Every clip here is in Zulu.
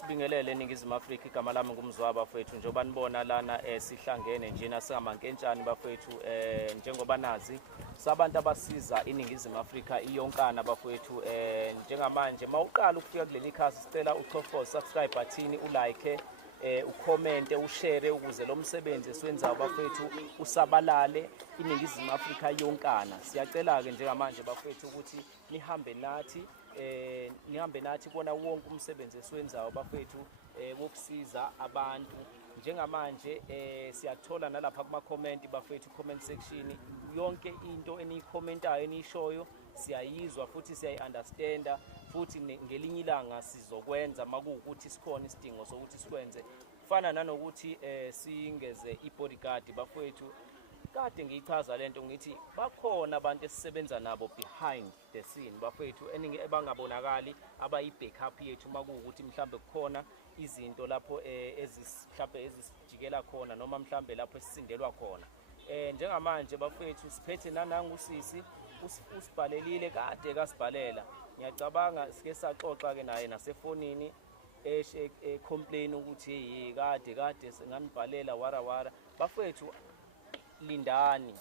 sibingelele eNingizimu Afrika igama lami ngumzwa bafethu njengoba nibona lana sihlangene njena singamankentshani bafethu njengoba nazi sabantu abasiza iNingizimu Afrika iyonkana bafethu njengamanje mawuqala ukufika kuleli khasi sicela uchofoze subscribe button ulike ucommente ushare ukuze lo msebenzi esiwenzayo bafethu usabalale iNingizimu Afrika yonkana siyacela ke njengamanje bafethu ukuthi nihambe nathi kubona wonke umsebenzi esiwenzayo bafethu wokusiza abantu njengamanje siyathola nalapha kuma comment bafethu comment section yonke into eniyikhomentayo enishoyo siyayizwa futhi siyayiunderstanda futhi ngelinye ilanga sizokwenza makuwukuthi sikhona isidingo sokuthi sikwenze kufana nanokuthi singeze ibodyguard bafethu kade ngiyichaza lento ngithi bakhona abantu esisebenza nabo behind the scene bafethu ebangabonakali abayi-backup yethu makuwukuthi mhlambe kukhona izinto lapho mhlambe ezisijikela khona noma mhlambe lapho esisindelwa khona njengamanje bafethu siphethe nanangusisi usibhalelile kade kasibhalela ngiyacabanga sike saxoxa ke naye nasefonini complain ukuthi hey kade singanibhalela wara bafethu lindani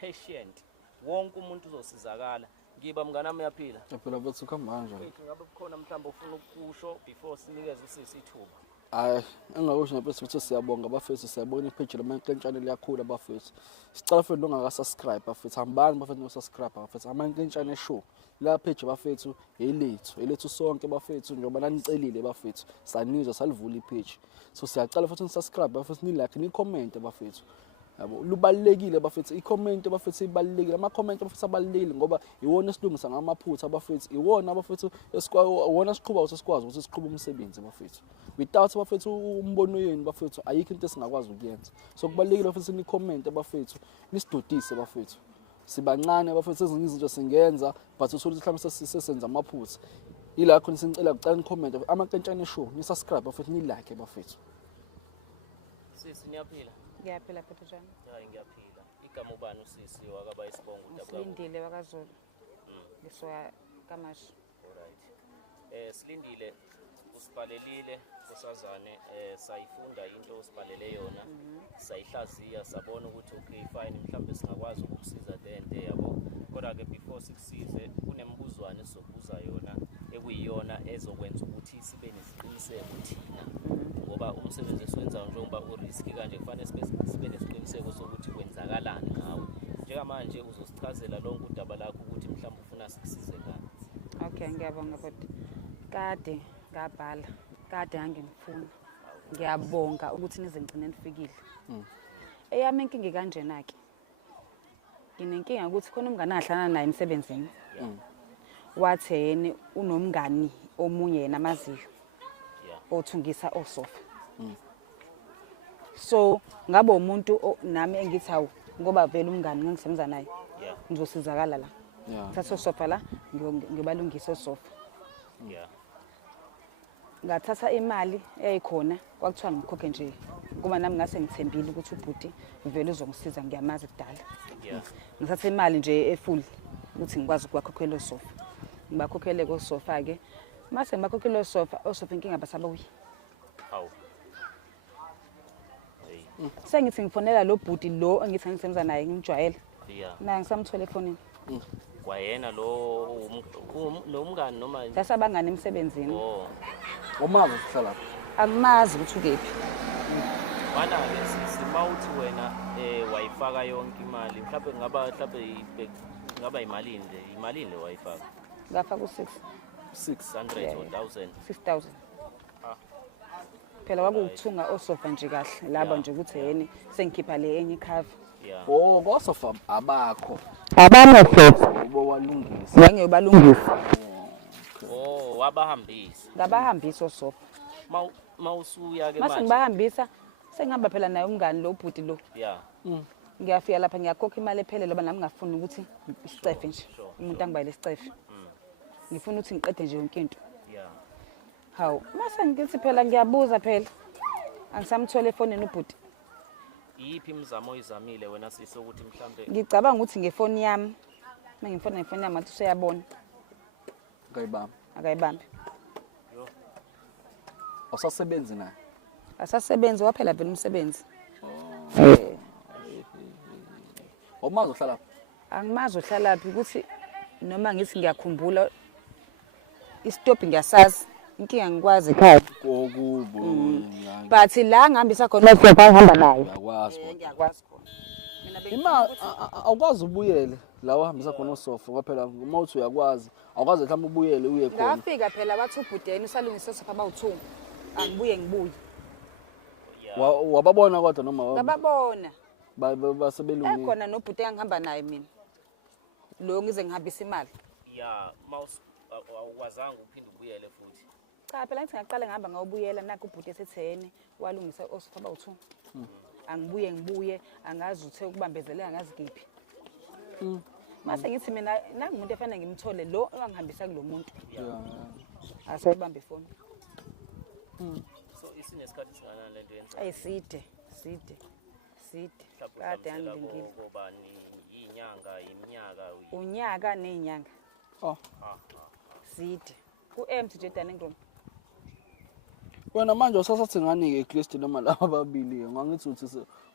patient wonke umuntu uzosizakala ngiba mnganami yaphila yaphila bethu kamanje ngabe kukhona mhlawumbe ufuna ukusho before sinikeze usisi ithuba hayi engakusho ngempela ukuthi siyabonga bafethu siyabona ipage lamankentshane liyakhula bafethu sicela futhi ongaka-subscribe bafethu hambani bafethu no-subscribe bafethu amankentshane show la page bafethu elethu sonke bafethu njengoba nanicelile bafethu sanizwa salivula ipage so siyacela futhi ni-subscribe bafethu ni-like ni-comment bafethu yabo lubalekile bafethu i-comment bafethu ibalekile ama-comment bafethu abalekile ngoba iwona esilungisa ngamaphutha bafethu iwona bafethu iwona siqhuba ukuthi sikwazi ukuthi siqhube umsebenzi bafethu without bafethu umbono yenu bafethu ayikho into esingakwazi ukuyenza so kubalekile bafethu ni-comment bafethu nisidodise bafethu sibancane bafethu ezinye izinto singenza but uthola ukuthi mhlawumbe sesenza amaphutha ilakho nisenicela kucela ni-comment amankentshane show ni-subscribe bafethu ni-like bafethu sisi niyaphila Ngiyaphila phela njani? Hayi ngiyaphila. Igama ubani usisi wakaba isibongo uDabula? Silindile wakaZulu. Ngisoya kaMashi. Alright. Silindile usibhalelile kusazane sayifunda into osibhalele yona. Sayihlaziya sabona ukuthi okay fine mhlambe singakwazi ukukusiza lente yabo. Kodwa ke before sikusize kunembuzwane sokubuza yona ekuyiyona ezokwenza ukuthi sibe nesiqiniseko thina. Ngoba umsebenzi esiwenzayo njengoba uriski kanje kufanele sibe nesiqiniseko sokuthi kwenzakalani ngawe njengamanje uzosichazela lonke udaba lakho ukuthi mhlawumbe ufuna sikusize ngani. Okay ngiyabonga bodi kade ngabhala kade angimfuna ngiyabonga ukuthi nize ngcine nifikile eyami inkinga kanjena ke nginenkinga ukuthi khona umngane ahlana naye emsebenzini wathi yena unomngani omunye yena amaziyo othungisa osofa so ngabe umuntu nami engithi hawu ngoba vele umngani ngisebenza naye ngizosizakala la thatha osofa la ngibalungisa osofa ngathatha imali eyikhona kwakuthiwa ngikhokhe nje ngoba nami ngase ngithembile ukuthi ubhuti vele uzongisiza ngiyamazi kudala ngithatha imali nje efull ukuthi ngikwazi ukwakhokhela osofa ngibakhokhele kosofa ke mase ngibakhokhela osofa inkinga basabuyi hawu sengithi ngifonela lo bhuti lo engithi ngisebenza naye ngijwayele naye ngisamthola efonini kwayena lo umngani noma sasabangana emsebenzini umazi ukuhlala akumazi ukuthi ukephi wana ke simawuthi wena wayifaka yonke imali mhlawumbe ngaba imalini le wayifaka ngafaka u6 600 or 1000 6000 phela wakuthunga osofa nje kahle laba nje ukuthi yeni sengikhipha le enye ikhava kosofa abakho abamosofa ubo walungisa ngiyobalungisa wabahambisa ngabahambisa osofa mawusuya ke mase ngibahambisa sengihamba phela naye umngani lo bhuti lo ngiyafika lapha ngiyakhokha imali ephelele ngoba nami ngafuna ukuthi isicefe nje umuntu angibayile isicefe ngifuna ukuthi ngiqede nje yonke into hawu mase ngithi phela ngiyabuza phela angisamthola efonini ubhuti yiphi imizamo oyizamile wena sisi ukuthi mhlambe ngicabanga ukuthi ngefoni yami mangifona ngefoni yami athi useyabona ngayibamba akayibambi awusasebenzi naye. Asasebenzi waphela phela umsebenzi. Awumazi uhlala lapha? Angimazi uhlala laphi ukuthi noma ngithi ngiyakhumbula istop ngiyasazi inkinga ngikwazi ekhaya. Kokubo. But la ngihambisa khona ngihamba naye. Uyakwazi kodwa. Ngiyakwazi khona. Mina Ima awukwazi ubuyele la wahambisa khona usofa ngoba phela uma uthi uyakwazi awukwazi mhlawumbe ubuyele uye khona. ngafika phela bathi ubhudeni usalungisa sofa abawu2. Angibuye ngibuye. Wababona kodwa noma Ngababona. basebelungile. Ekhona nobhuti engihamba naye mina. Lo ngize ngihambisa imali. ya awukwazanga uphinde ubuyele futhi. Cha phela ngithi ngaqala ngihamba ngawubuyela nakho ubhuti esethene walungisa osofa abawu2. Angibuye angazi uthe ukubambezeleka ngazi kiphi. Mase ngithi mina nangu umuntu efanele ngimthole lo ongihambisa kulomuntu. Asebambe ifoni. So isinesikhathi singanani lento yenza? Ayiside. Kade angilingile. Ngoba inyanga iminyaka Unyaka nezinyanga. Side. Ku-empty nje Danny Ngrom. Wena manje usasathi ngani ke Kristi noma laba ababili ngangithi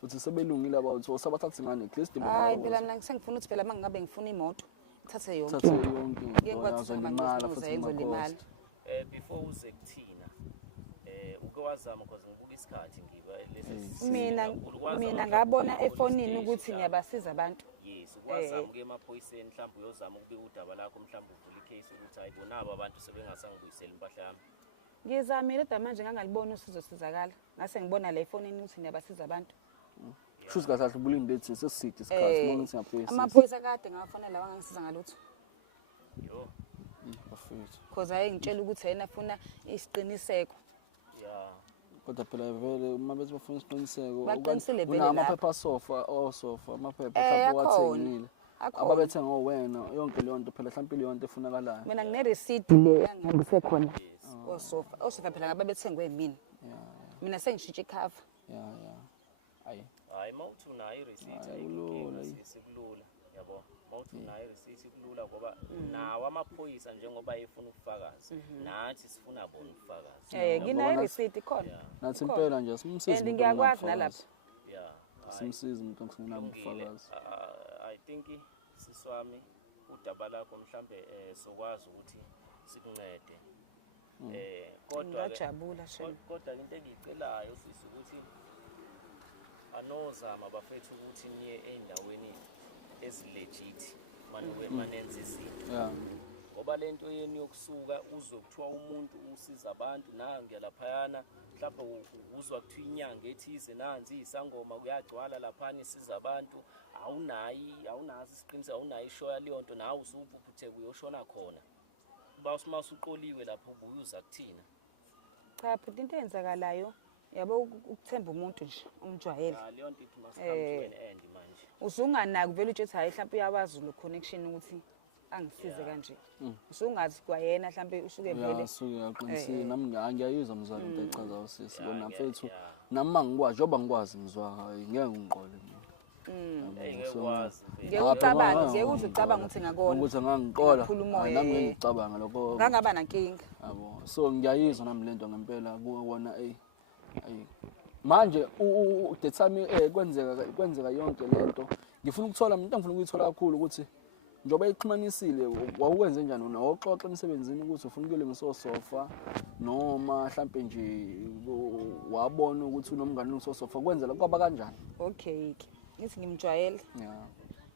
uthi sebelungile abathi usabathathi ngani Kristi bona. Hayi phela mina ngisengifuna ukuthi phela mangabe ngifuna imoto ngithathe yonke. Thathe yonke. Ngikwazi imali futhi imali. Before uze kuthina uke wazama because ngibuka isikhathi ngiba lesi Mina ngabona efonini ukuthi ngiyabasiza abantu. Yes ukwazama ke emaphoyiseni mhlawumbe uyozama ukubika udaba lakho mhlawumbe uvula icase ukuthi hayi bona aba abantu sebengasangibuyisela impahla yami. Ngizamile kodwa manje ngangalibona usizo sizakala. Ngase ngibona la efonini ukuthi ngiyabasiza abantu. Shuthi kahle ubulinde ethi sesisithi isikhathi uma ngithi ngaphoyisa. Amaphoyisa kade ngawafonela wangangisiza ngalutho. Yo. Bafethu. Because ayengitshela ukuthi yena afuna isiqiniseko. Kodwa phela vele uma bethi bafuna isiqiniseko Baqinisile vele amaphepha sofa amaphepha mhlawumbe wathengile. Ababethenga owena yonke leyo nto phela mhlawumbe leyo nto efunakalayo. Mina ngine receipt le engihambise khona. Osofa phela ngababethengwe yimina. Mina sengishintshe icover. Hayi mawuthi unayo ireceipt ayilula sikulula yabo. Mawuthi unayo ireceipt kulula ngoba nawo amaphoyisa njengoba efuna ubufakazi nathi sifuna bona ubufakazi. Nginayo receipt khona. Nathi impela nje simsize. And ngiyakwazi nalapha. Simsize umuntu ongifuna ubufakazi. I think siswami udaba lakho mhlambe sokwazi ukuthi sikuncede. Ngajabula shema. Kodwa into engicelayo sisi ukuthi anozama bafethu ukuthi niye endaweni ezilegit manenze izinto. Ngoba lento yeni yokusuka uzwe kuthiwa umuntu usiza abantu nange laphayana mhlawumbe uzwa kuthiwa inyanga ethize nanzi isangoma kuyagcwala laphana isiza abantu awunazi isiqiniseko awunayo ishoya leyo nto nawe usuphuphuthe kuyoshona khona. Kuba usuqoliwe lapho ubuyuza kuthina. Cha futhi into eyenzakalayo yabo ukuthemba umuntu nje umjwayele. Leyo nto ithi must come to an end manje. Usunganaki vele uthi hayi mhlawumbe uyawazi lo connection ukuthi angisize kanje. Usungazi kwayena mhlawumbe usuke vele. Usuke yaqinisile nami ngiyayizwa mzala into echaza usisi bona mfethu nami mangikwazi njoba ngikwazi ngizwa ngeke ngiqole. Ngiyacabanga ngeke uze ucabanga ukuthi ngakona. Ukuthi ngangiqola nami ngicabanga lokho. Ngangaba nankinga. Yabo. So ngiyayizwa nami lento ngempela kuwona manje the time kwenzeka yonke lento ngifuna ukuthola into engifuna ukuyithola kakhulu ukuthi njoba ixhumanisile wawuwenze njani nawuxoxa emsebenzini ukuthi ufuna ukulungisa sofa noma mhlambe nje wabona ukuthi unomngane ulungisa sofa kwenzela kwaba kanjani? Okay ngithi ngimjwayele.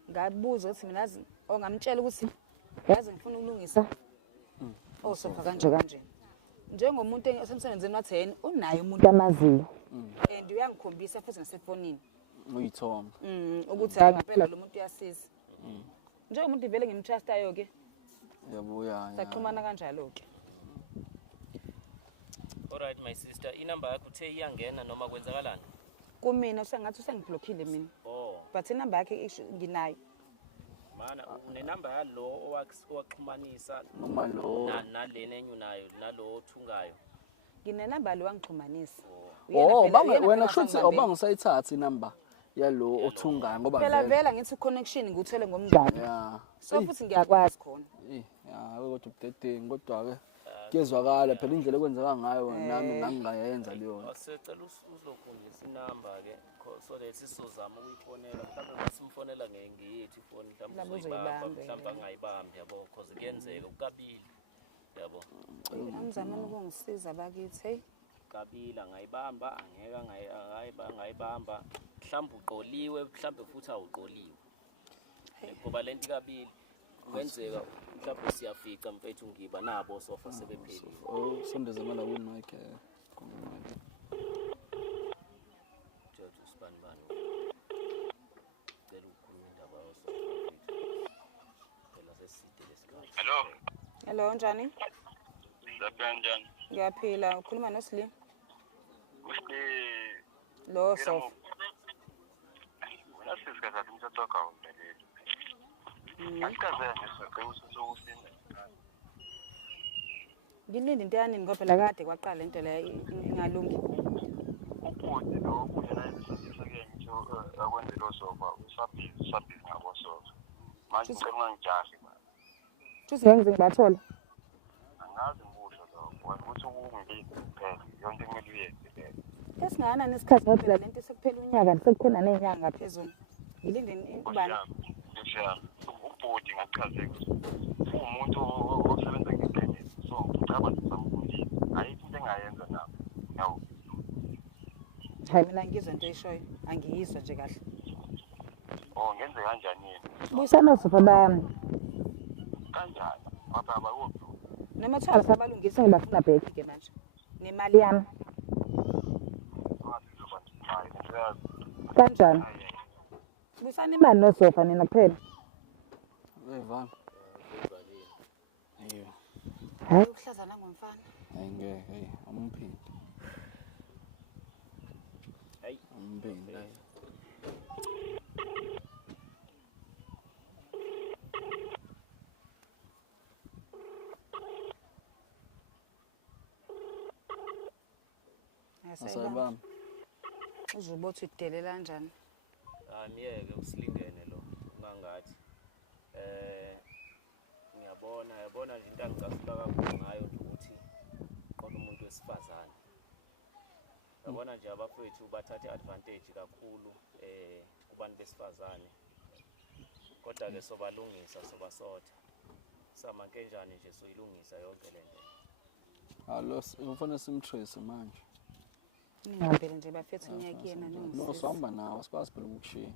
Ngabuza ukuthi mina ongamtshela ukuthi yazi ngifuna ukulungisa osofa kanje. Njengomuntu osemsebenzini wathena unayo umuntu amaziyo. And uyangikhombisa futhi nasefonini. Uyithoma. Ukuthi ngempela lo muntu uyasiza. Njengomuntu vele ngimtrustayo ke. Yabo Saxhumana kanjalo ke. Alright my sister, inamba yakho uthe iyangena noma kwenzakalani? Kumina usengathi usengiblockile mina. But inamba yakhe nginayo. Mana unenamba yalo owaxhumanisa noma lo nalena enyunayo nalo othungayo. Nginenamba lo wangixhumanisa. Wena kushuthi awubangisayithatha inamba yalo othungayo ngoba phela vela ngithi connection ngikuthole ngomngane. So futhi ngiyakwazi khona. Kodwa ubudedengu kodwa ke kuyezwakala phela indlela ekwenzeka ngayo nami ngangingayenza leyo nto. Asicela uzokhonjisa inamba ke so that sizozama ukuyifonela mhlawumbe masimfonela ngeyethu ifoni mhlawumbe uzoyibamba mhlawumbe angayibambi yabo because kuyenzeka ukabili yabo. Angizamani ukungisiza bakithi hey. Kabili angayibamba angayibamba mhlawumbe uqoliwe mhlawumbe futhi awuqoliwe. Ngoba lento kabili kwenzeka mhlawumbe siyafica mfethu ngiba nabo sofa sebephelile. Oh sondeze mala ku-mic Jojo Spanbani. Cela ukukhuluma indaba yosofa phela seside lesikhathi. Hello. Hello njani? Kanjani? Ngiyaphila ukhuluma noSlim. Lo Sofa. sofa. Nasisikhathi sathi umthetho wakho awumeleli. Asikaze nje ususinda. Ngilinde into yanini ngoba phela kade kwaqala lento le ingalungi. Ubhuti lo kunye nayisike ngisho akwenze lo sofa usabhizi ngabo sofa. Manje ngicela ungangijahi manje. Futhi ngiyenze ngibathola. Angazi ngisho lo ukuthi ukungilinde kuphela yonke kumele uyenze. Esingana nesikhathi ngoba phela lento sekuphela unyaka sekukhona nezinyanga ngaphezulu. Ngilinde ubani? Ubhuti ngachaze ukuthi umuntu osebenza ngeqiniso so ngicabanga samkhulile ayikho into engayenza nabo yawo. Hayi mina ngizwe into eshoyo angiyizwa nje kahle. Oh ngenze kanjani yini? Buyisana sofa bami. Kanjani? Baba wophi? Noma thwala sabalungisa ngibafuna back ke manje. Nemali yami. Kanjani? Buyisana imali nosofa nina kuphela. Evana. Yebo. Hayi ukuhlaza nangomfana. Ngeke hey amphindi. Hey Amphindi. Asayibamba. Uzobothi udelela kanjani? Miyeke usilingene lo ungangathi yabona nje into angicasula kakhulu ngayo nje ukuthi qona umuntu wesifazane yabona nje abafowethu bathatha advantage kakhulu kubantu besifazane kodwa ke sobalungisa sobasotha samankenjani nje soyilungisa yonke lento. Allo ufuna simtrace manje. Ningahambele nje bafethu unyakiyena No ningisiza. sihamba nawe sikwazi phela ukushiya.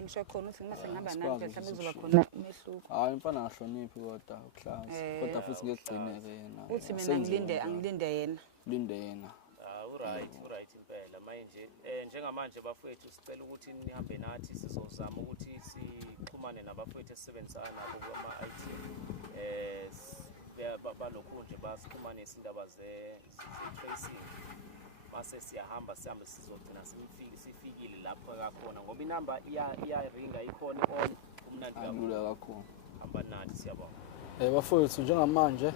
Ngisho khona ukuthi uma sengihamba nami mhlawumbe kuzoba khona umehluko. Hayi mfana ngahloniphi kodwa ukuhlaza. Kodwa futhi ngekugcineke yena. Uthi mina angilinde yena. Linde yena. Uright impela manje njengamanje bafowethu sicela ukuthi nihambe nathi sizozama ukuthi sixhumane nabafowethu esisebenzisana nabo kuma IT balokhu nje basixhumanisa indaba ze tracing mase sihambe sizogcina sifikile lapho kakhona ngoba inamba iyaringa ikhona on umnandi Alula kakhulu. hamba nathi siyabonga. Bafowethu njengamanje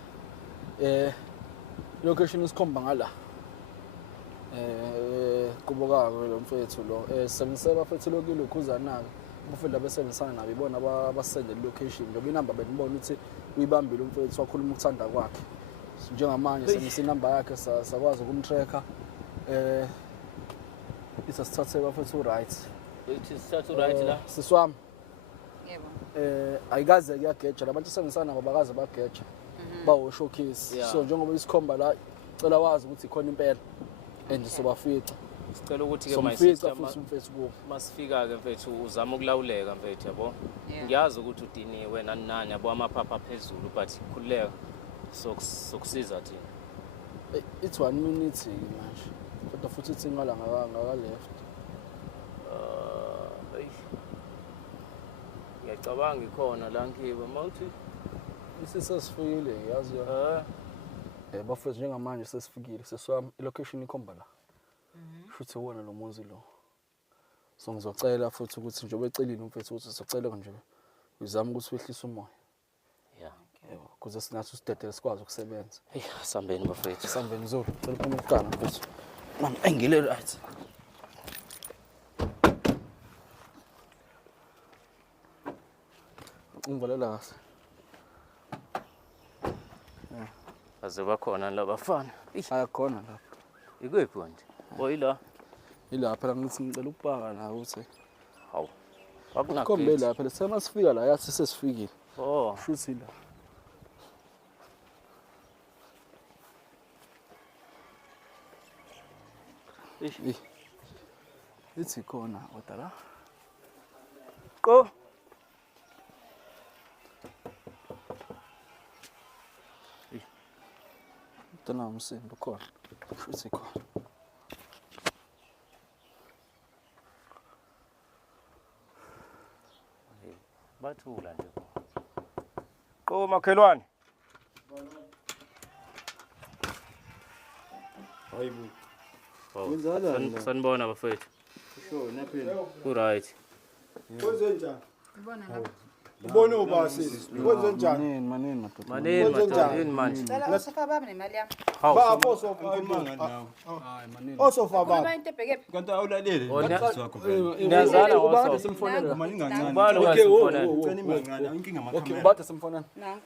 location isikhomba ngala. Kubokako lo mfethu lo sebenzisa bafethu lokile ukhuzana ke umfethu abesebenzisana nabo ibona abasende location ngoba inamba benibona ukuthi uyibambile umfethu wakhuluma ukuthanda kwakhe njengamanje semisa inamba yakhe sakwazi ukumtracker isasithathe bafethu right Sithatha right la siswami Yebo. ayikaze kuyageja labantu sebenzisana nabo bakaze bageja bawo showcase so njengoba isikhomba la cela wazi ukuthi ikhona impela and sobafica sicela ukuthi ke somfica futhi umfethu kubo masifika ke mfethu uzama ukulawuleka mfethu yabo ngiyazi ukuthi udiniwe nani yabo amaphapha phezulu but khuleka sokusiza thina it's 1 minute manje kodwa futhi ithi ngala ngaka left ngiyacabanga ikhona la ngibe mawuthi isisesifikile yazi bafethu njengamanje sesifikile seswami ilocation ikhomba la futhi wona lo muzi lo so ngizocela futhi ukuthi njengoba ecelile umfethu ukuthi sicela nje uzama ukuthi wehlise umoya yebo kuze sinathi usidedele sikwazi ukusebenza sambeni bafethu sambeni zolo cela uphuma ukugana mfethu mama engile right ungivalela kahle Aze bakhona labafana. Ayakhona lapha. Ikuphi manje? Oyila. Ila phela ngithi ngicela ukupaka la ukuthi. Hawu. Kombe la phela semasifika la yathi sesifikile. Oh. Shuthi la. Ithi khona kodwa la. Qo. Tana umsindo khona. Shuthi khona. Bathula nje. Qo makhelwane. Hayibo. Wenzalani? Sanibona bafethu. Sure, naphela. Ku-right. Kwenzenjani? Ubone ubasisi. Kwenzenjani? Manini madoda. Manini madodeni manje. Cela usofa bami nemali yami. Bapho sofa Hayi manini. osofa baba. Kuba into ebheke Kanti awulalele. Niyazana ubade ngoso. simfonela. Mali kancane. Ubalo Okay, ngasifonela. Ucela imali kancane. Inkinga Okay, amakhamera. ubade simfonela. nanga.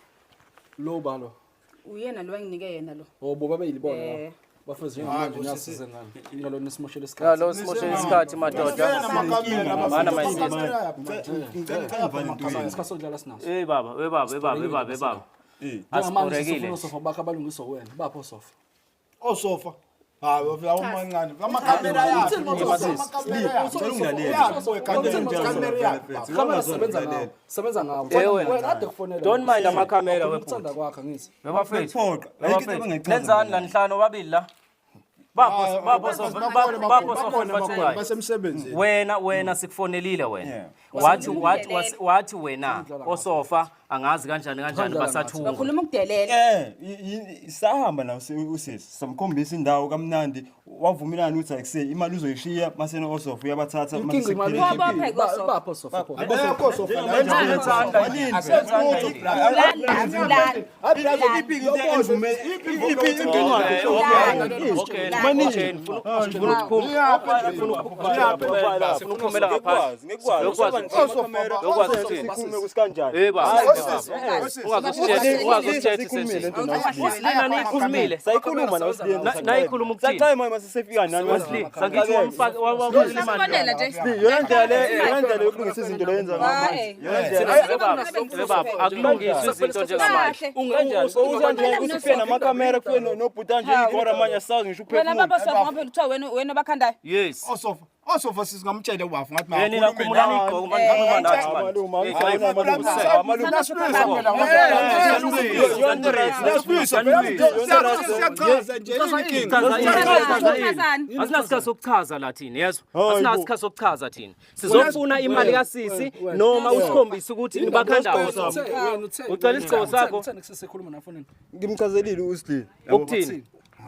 Lo balo. Uyena lo enginike yena lo. Obo babeyili bona. Eh. Bafezi njengamanje nyasize ngani. Ingalona isimoshela Ya isikhathi. lo simoshela isikhathi madoda. Mana mayisisi. Isikhathi sodlala sinaso. Baba, baba. Njengamanje Asiborekile. sifuna sofa bakhe abalungiswa wena. Bapho sofa. Osofa. Hayi wafika umancane. Amakhamera yapi? Kamera sebenza ngawo. Sebenza ngawo. Wena ade kufonela. Don't mind amakhamera Uthanda kwakhe ngithi. Bebafethu. Nenzani la nihlanu babili la? Bapho sofa bathungayo. Basemsebenzini. Wena sikufonelile wena. Wathi wena osofa angazi kanjani basathunga. Bakhuluma ukudelela. Sahamba nawo usisi. Samkhombisa indawo kamnandi. Wavumelana ukuthi akusey imali uzoyishiya masena osofa uyabathatha Inkinga imali ikuphi? Bapho sofa. Sefika nani Wesley, sangithi wamfaka Sifonela nje. yona ndlela yokulungisa izinto leyenza baba akulungiswe izinto njengamanje. Unganje usifike namakhamera kufike nobhuta nje ikora manje sazi ngisho Wena baba uphefumula. sofa ngaphela kuthiwa wena bakhandayo. Yes. Osofa sisingamtshela wafu ngathi Yena nakhumulani igqoko manje nathi asinasikhathi sokuchaza la thina yezwa asinasikhathi sokuchaza thina sizofuna imali kasisi noma usikhombise ukuthi nibakhandayo ucela isigqoko sakho Sikhuluma nafonini. ngimchazelile uSdile ukuthini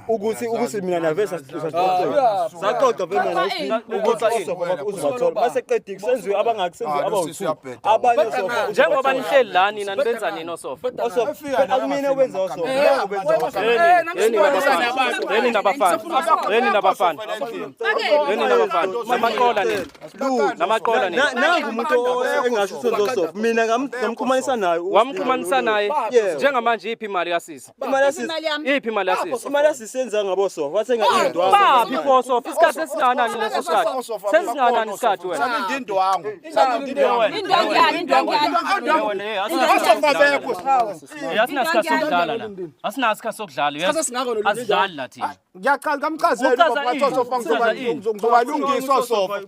ukuthi mina navesa saxoxa vele nayo ukuthi osofa uzobathola base qedike senziwe abangakusenziwe abawu2 abanye osofa njengoba nihleli la nina nibenza nini osofa osofa akumina ubenza osofa yeni nabafana namaqola nini nangu umuntu engasho senzo osofa mina ngamxhumanisa nayo wamxhumanisa naye njengamanje iphi imali kasisi iphi imali kasisi imali sisenza ngabo osofa wathenga indwa babi bosofa isikhathi esinganani leso sikhathi sesinganani isikhathi wena indwangu asinasikhathi sokudlala la asinasikhathi sokudlala yes asidlali la thina ngiyaqala ngamchazela osofa ngizobalungisa osofa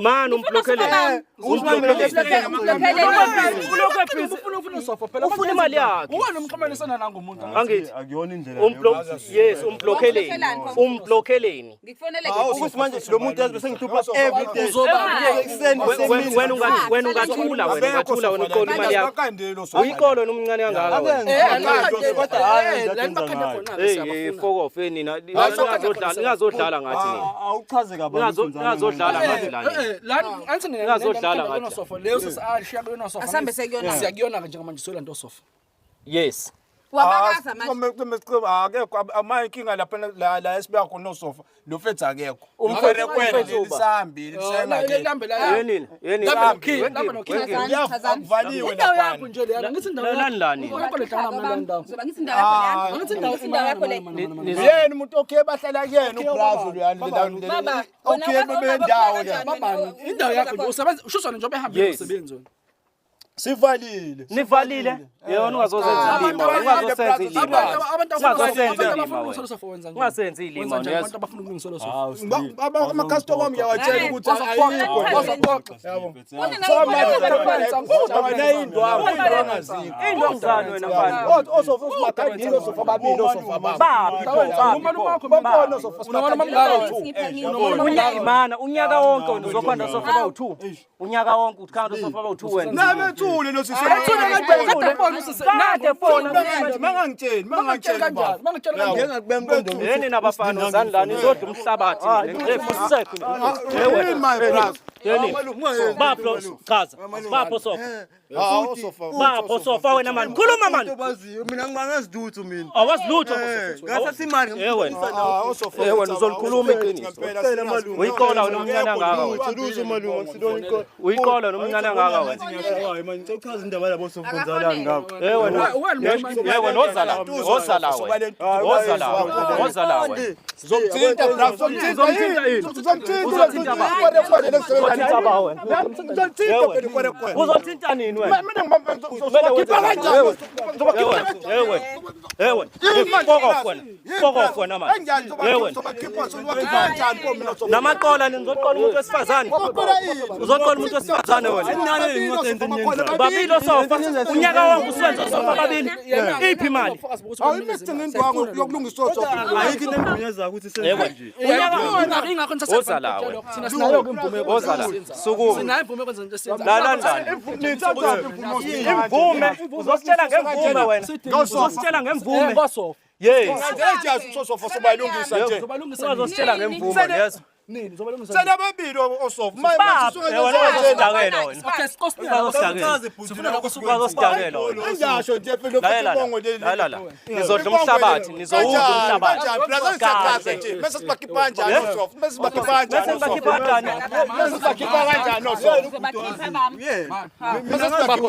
man umblokhele ufuna imali yakhe Umxhumanisana nangomuntu. angithi akuyona indlela yes umblokheleni Ngikufonele ukuthi manje lo muntu yazi bese ngithupha every day wena ungathula wena uqola imali yakho uyiqolo nomncane kangaka wena fuck off nina ngazodlala ngathi nina awuchaze kabanzi ngazodlala ngathi la La anthi Ngazodlala ngathi. sofa. Leyo sesishiya kuyona sofa. Asambe sekuyona. Siyakuyona njengamanje sola nto sofa. yes Wabakaza manje. akekho amayinkinga lapha la esibuya khona osofa lo fethu akekho Umfethu umfethu lisahambile Yenini akuvaliwe Indawo lapha yakho nje leyana ngithi indawo Lani lani? Zoba ngithi indawo yakho Angithi indawo yakho le. yena umuntu okay bahlala kuyena ubrazo leyana okay bebendawo le babani indawo yakho nje usebenza ushusana nje obehamba umsebenzi wena sivalile nivalile yona ungazosenza ilima ungazosenza ilima ungasenza ilima abantu abafuna ukulungiselwa sofa ama customer wami yawatshela ukuthi ayikho into ngizani wena mfana osofa usimakhadini osofa babili osofa unyaka unyaka wonke wena uzokhanda sofa ba2 unyaka wonke ukhanda sofa ba2 wena nabethule lo yeni nabafana zandlani zodwa umhlabathi yeni bapho chaza bapho sofa bapho sofa wena mani khuluma mani mina ngibangaziduthu mina awazilutho ngasathi imali wena uzolikhuluma iqiniso uyiqola wena umnyana ngaka uyiqola nomnyana ngaka wena hayi manje uchaza indaba labo sofonzala ngakho wena ozala wena zomthinta bra uzothinta nini wena namaqola nizoqola umuntu wesifazane uzoqola umuntu wesifazane wena babili osofa unyaka wonke usenza osofa babili iphi imali ayikho nembunyeza ukuthi senze nje ingakho ozala wena thina sinayo imvume ozala sukuma sinayo imvume kwenza into esiyenza lalandlani imvume uzositshela ngemvume wena uzositshela ngemvume yes uzositshela ngemvume yes nini zobalungisa Sena babili osofa Ngisho nje phela nizodla umhlabathi nizowudla umhlabathi mase sibakhipha kanjani osofa mase sibakhipha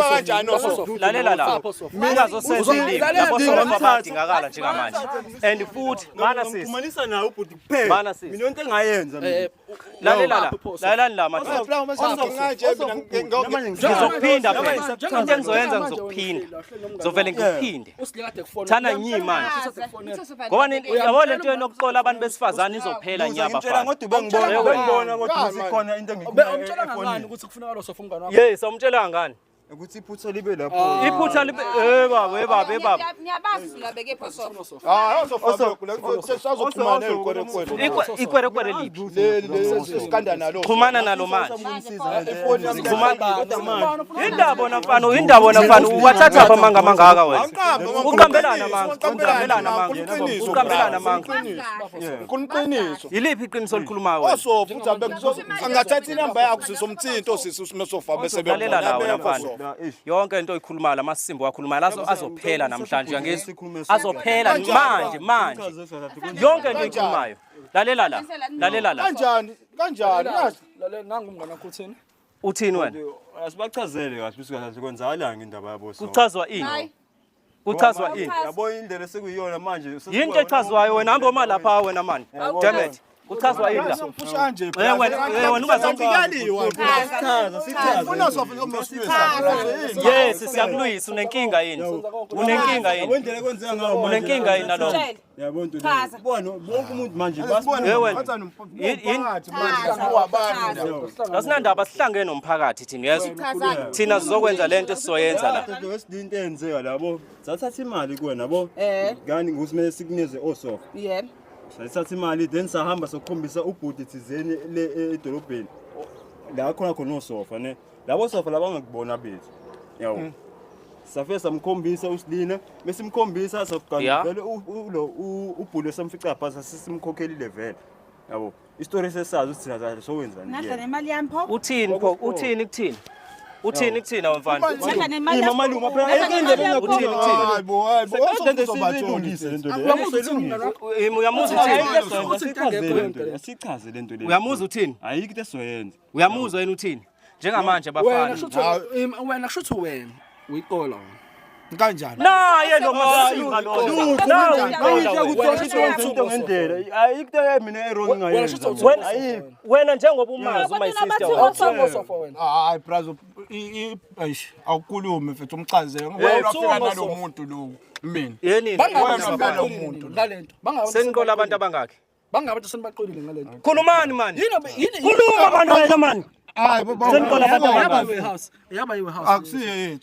kanjani lalela la mina zosenza ilimi lapho sobamadingakala njengamanje and futhi mana sis kumanisa nawe ubhuti kuphela mina into engayenza lalela la mathi ngizokuphinda phela into engizoyenza ngizokuphinda ngizovele ngikuphinde thana nyimanje ngoba yabo lento yokuxola abantu besifazane izophela nyaba ngitshela ngodwa bengibona kodwa sikhona into umtshela ngani ukuthi kufuneka lo sofa umngane wakho yes umtshela ngani ukuthi iphutha libe lapho iphutha libe baba Ngiyabazi ngabeke phoso. sazoxhumana ikwerekwere liphi sikanda nalo xhumana nalo manje indabona mfana uwathatha apha manga mangaka wena uqambelana manga kunqiniso yiliphi iqiniso likhulumayo wena osofa uthi angathatha inamba yakho sisomthinto sisumesofa bese lalela la wena mfana yonke into oyikhulumayo lamasimbo wakhuluma lazo azophela namhlanje uyangizwa azophela manje yonke into oyikhulumayo lalela la kanjani lalela nangu umngane wakho uthini uthini wena asibachazele kahle ukuthi kwenzakalanga indaba yabo so kuchazwa ini yabo indlela sekuyiyona manje yinto echazwayo wena hamba oma lapha wena man damn it kuchazwa ini la pusha nje wena ungazongikaliwa funa sofa ngomsifisa yes siyakuluyisa unenkinga yini wendlela kwenzeka ngawo unenkinga yini nalo yabo nto bona bonke umuntu manje asinandaba sihlangene nomphakathi thina yezo thina sizokwenza lento esizoyenza la wesidinto enzeka labo sathatha imali kuwena yabo ngani ngusimele sikunikeze osofa Yebo. sathatha imali then sahamba sokukhombisa ubhuti thizeni le edolobheni la khona osofa ne labo sofa labangakubona bethu yawo safe samkhombisa usilina besimkhombisa sokugana vele lo ubhulo samfica phasa sisimkhokhelile vele yabo istory sesazi ukuthi thina zahle sowenzani Nadla nemali yami pho. uthini kuthini Uthini kuthina mfana? Malume phela Uthini? hayibo sizolungise lento le. Uyamuza uthini? Asichaze lento le. Uyamuzwa uthini? Ayikho into esizoyenza. Uyamuzwa yena uthini? Njengamanje bafana. Wena shuthu wena uyikola kanjani? Naye lo masinga lo. Into ngendlela. Ayikho into mina errong ngayenza. Wena njengoba umazi my sister hayi brazo awukulume mfethu umchazele wena ufika nalomuntu lo mina yini? Senikola abantu abangaki? Bangabantu senibaqolile ngalento. Khulumani manje. Khuluma abantu wena manje. hayi baba Senikola abantu abangaki? Yaba yiwe house. akusiye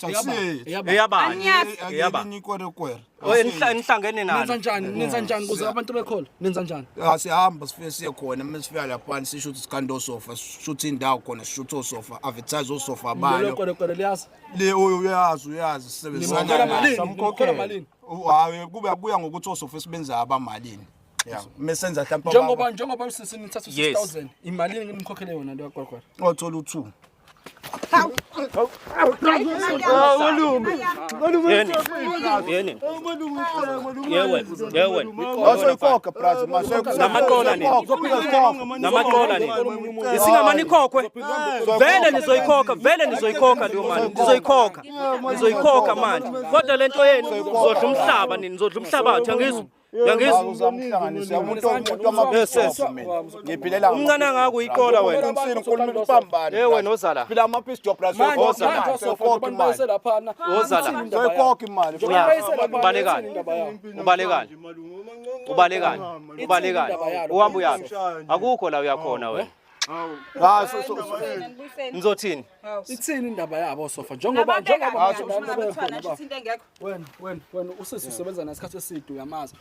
Eyabani? yaba nikwerekwere Nihlangene nani? Nenza njani kuze abantu bekhola? Nenza njani? sihamba sifike siye khona mesifika lapha sisho ukuthi sikando osofa sishutha indawo khona sishutha osofa advertise osofa abalo Lokho liyazi. le uyazi sisebenzisana Samkhokhela malini? hayi kuya ngokuthi osofa esibenza abamalini mesenza mhlawumbe Njengoba usisini nithatha 6000 imali ngimkhokhele yona leyo kwakwara. othola u2 Yini? Yewe. asoyikhokha brazo Namaqola ni. Namaqola ni. Isingamani khokhwe. Vele nizoyikhokha leyo mali. Nizoyikhokha manje. Kodwa lento yenu nizodla umhlaba nini? Nizodla umhlabathi angizwa? Yangizwa? ngiphilela Umncane ngaka uyikola wena. Wena ozala. phila amapiece job brazo Manje laphana. Ozala. soyikhokha imali Ubalekani? Uhamba uyaphi? Akukho la uyakhona wena. Nizothini? Ithini indaba yabo sofa njengoba wena usisi usebenza nasikhathi eside uyamazi.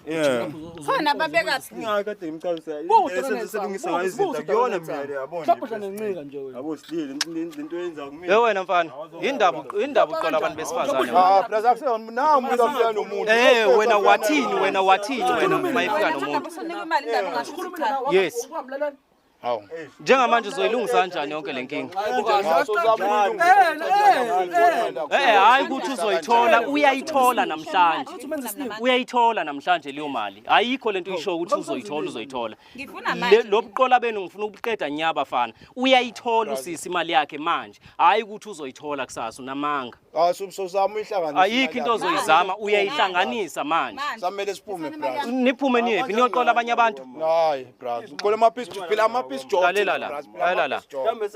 Khona babekathi. Ngakade ngimchazisa. Esenzelungisa ngayizinto kuyona mina le yabona. Mhlawumbe nencika nje wena. Yabo silile lento yenza kumina. Wena mfana, indaba uqola abantu besifazane. brazo akusiyona nawe umuntu afika nomuntu Wena wathini mayifika nomuntu. Yes. Njengamanje uzoyilungisa kanjani yonke lenkinga? Hayi ukuthi uzoyithola, uyayithola namhlanje leyo mali. Ayikho lento isho ukuthi uzoyithola. Lobuqola benu ngifuna ukuqeda nya bafana. Uyayithola usisi imali yakhe manje. Hayi ukuthi uzoyithola kusasa unamanga. sozama uyihlanganisa Ayikho into ozoyizama, uyayihlanganisa manje. samele siphume brazo Niphume niyephi niyoqola abanye abantu? hayi brazo khole amapiece phila amapiece job Lalela.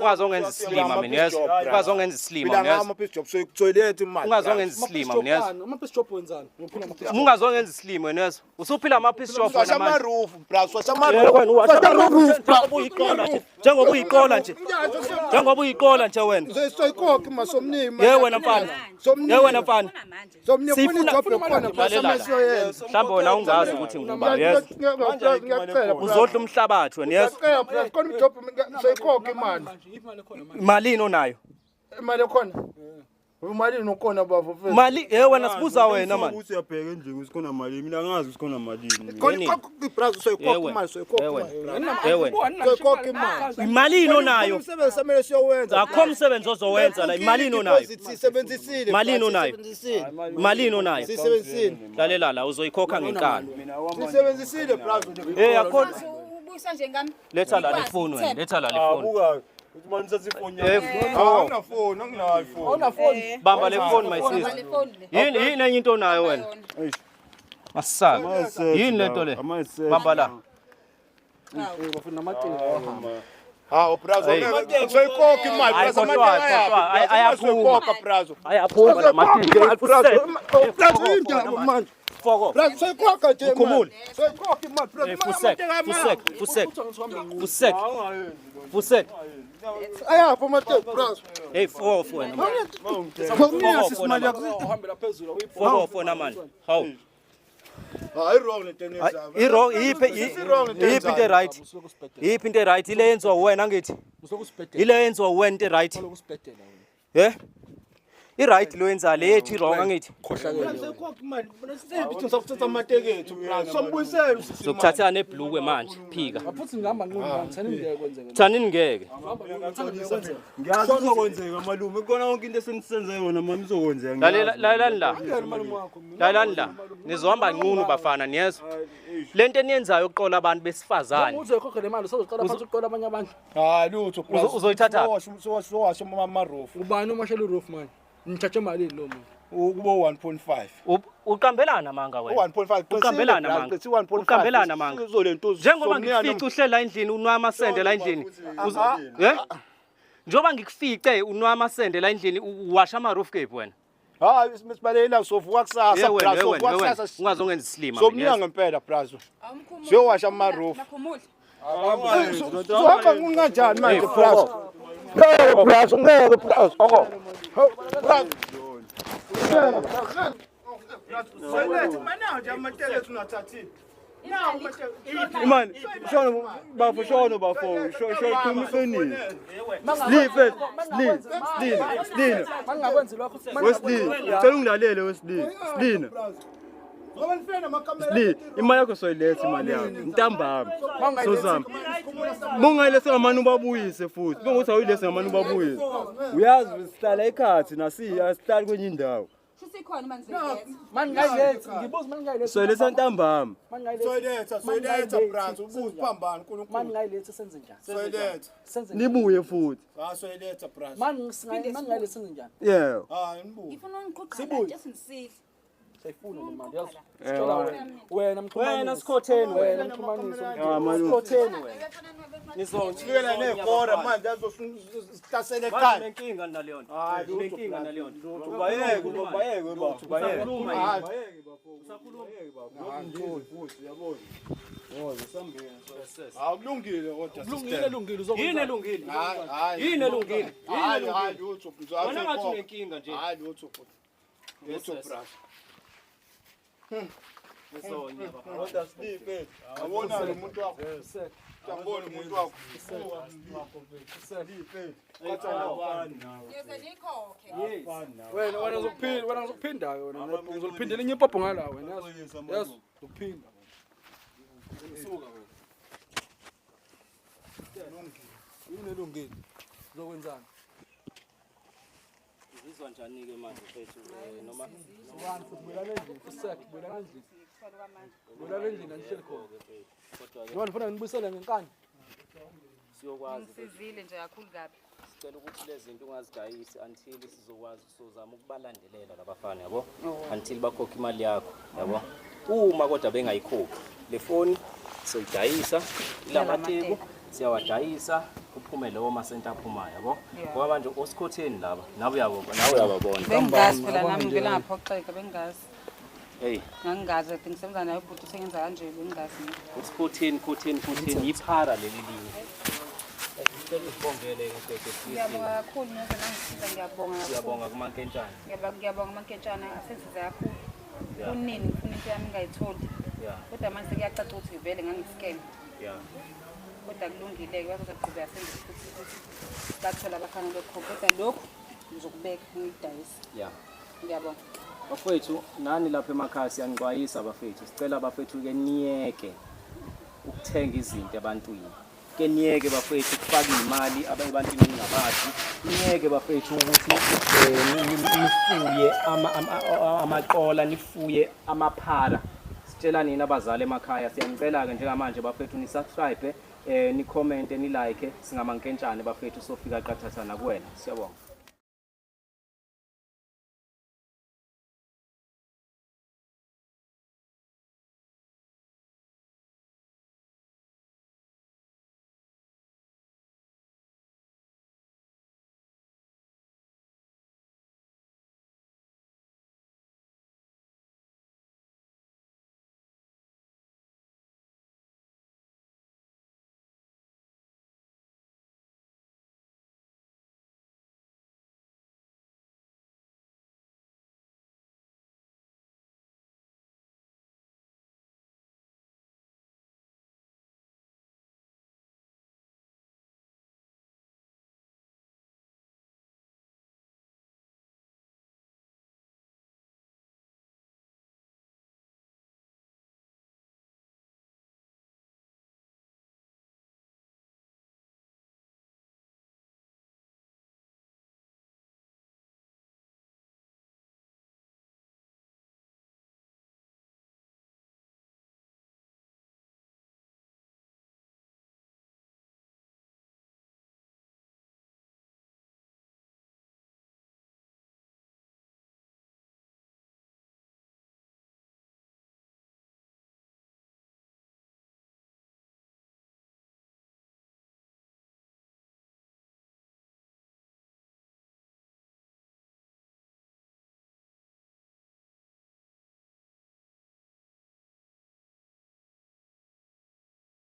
Ungazongenza islima mina yezo. Ungazongenza islima mina phila yezo. amapiece job soyithoyilethe imali Ungazongenza islima mina yezo. Amapiece job wenzani? Ngiphila amapiece. Ungazongenza islima wena yezo. Usuphila ama-piece shop wena manje. roof brazo washamaroof Wena njengoba uyiqola nje wena. soyikhokha masomnimi Wena mfana. Wena mfana. somnimi Sifuna- job yokhona Lalela. siyoyenza Mhlawumbe wena ungazi ukuthi ngubani yezo. ngiyacela Uzodla umhlabathi wena yezo. ngiyacela brazo khona job soyikhokha imali Malini onayo? imali ekhona imali nokhona bafo fethu Mali wena sibuza wena manje. Ukuthi uyabheka endlini ukuthi khona malini. Mina angazi ukuthi khona malini. khona brazo soyikhokha imali soyikhokha Wena. soyikhokha imali Malini onayo? umsebenzi samele siyowenza Akho umsebenzi ozowenza la. Malini onayo? sisebenzisile Malini onayo? Malini onayo? sisebenzisile Lalela la uzoyikhokha ngenkani. sisebenzisile brazo Akho Ubuyisa nje ngami. letha la ifoni wena. Letha la ifoni. Buka. Uthi manje sasifoni yakho. awunafoni anginayo ifoni Bamba le phone my sister. Yini enye into onayo wena? Masaka. Yini lento le? Bamba la. Bafuna amaqhinga. hawo brazo soyikhokha imali brazo soyikhokha brazo Ayaphuma la mathini. brazo indaba manje Foko. brazo soyikhokha nje Ukhumule. soyikhokha imali Fusek. ayapho mate brazo Hey, fofo wena. ngomnye sisimali yakho Uhambela phezulu Fofo na man. How? hayi wrong lento enizaba Wrong into right. Yiphi into right ile yenziwa wena ngithi. usokusibhedela Ile yenziwa wena into right. ukusibhedela wena. i-right lo yenza le ethi wrong angithi khohlakele zokuthatha nebhlukwe manje phika futhi ngihamba nqondo thani ngeke kwenzeke thani ningeke ngiyazi uzokwenzeka malume kona yonke into esenisenze yona mama izokwenzeka lalelani la nizohamba nqunu bafana niyezwa lento eniyenzayo ukuqola abantu besifazane uzoyikhokha le mali usozoqala phansi ukuqola abanye abantu lutho uzoyithatha sowasha amarofu ubani umashela uroof manje nithathe malini lo muntu ukuba 1.5 uqambelana manga wena 1.5 uqambelana manga uqambelana manga njengoba ngikufica uhlela endlini unwa amasende la endlini njengoba ngikufice unwa amasende la endlini uwasha ama-roof cape wena hayi sibalekela sovuka kusasa ungazongenza islima somnyanga ngempela brazo siyowasha ama-roof sohamba kunganjani manje brazo ngeke brazo ngeke brazo imani shona bafo khulumiseni Slina mangakwenzi lokho Wesley cela ungilalele Wesley Slina imali yakho soyilethe imali yakho ntambama sozama mungayilethe ngamani ubabuyise futhi bengokuthi awuyilethe ngamani ubabuyise uyazi sihlala ekhathi asihlali kwenye indawo sikhona manje manje ngayilethi ngibuza manje ngayilethi soyilethe ntambama soyiletha brazo ubuphambana uNkulunkulu manje ngayilethi senze njani soyiletha nibuye futhi soyiletha brazo manje ngayilethi senze njani yeah nibuye ngifuna ungiqoqela nje sinisihle sayifuna le mali yazi sicela wena mxhumanisi wena sikhotheni wena mxhumanisi sikhotheni wena nizothikela nekora manje azosihlasela manje ekhaya nenkinga naleyo nto nenkinga naleyo nto ubayeke baba usakhuluma akulungile kodwa kulungile yini elungile hayi lutho wena ngathi unenkinga nje hayi lutho lutho brazo kodwa Steve awona lo muntu wakho tambona umuntu wakho wena uzokuphinda wena uzophindela inye impopho ngala wena yazi ukuphinda suka wena yini elungile uzokwenzani uzizwa njani ke manje mfethu noma wani futhi bulala endlini futhi bulala endlini bulala endlini angihleli khona kodwa ke noma ngifuna ngibuyisele ngenkani siyokwazi ngisizile nje kakhulu kabi sicela ukuthi lezi zinto ungazidayisi until sizokwazi sizozama ukubalandelela labafana yabo until bakhokhe imali yakho yabo uma kodwa bengayikhokhi le phone soyidayisa ilamateko siyawadayisa kuphume lawo masenta aphumayo yabo ngoba manje osikhotheni laba nawe uyababona bengazi phela nami ngivela ngaphoxeka bengazi hey ngangazi ukuthi ngisebenza naye ubhuti usengenza kanje bengazi khotheni yiphara leli linye ngibongele ngiyabonga kakhulu neze nangisiza ngiyabonga kakhulu siyabonga kumankentshana ngiyabonga umankentshana asenzize kakhulu kunini ngifuna into yami ngayitholi kodwa manje sekuyacaca ukuthi vele ngangiscam kodwa kulungile-ke bazoqhubeka senze futhi bathola abafana bekho kodwa lokhu ngizokubeka ngiyidayisa ngiyabonga bafethu nani lapha emakhaya siyanixwayisa abafethu sicela abafethu-ke niyeke ukuthenga izinto ebantwini ke niyeke bafethu ukufaka imali ebantwini ningabazi niyeke bafethu ukuthi nifuye amaqola nifuye amaphara sitshela nina abazali emakhaya siyanicela-ke njengamanje bafethu ni-subscribe ni-comment ni-like singamankentshane bafethu sofika qathathana kuwena siyabonga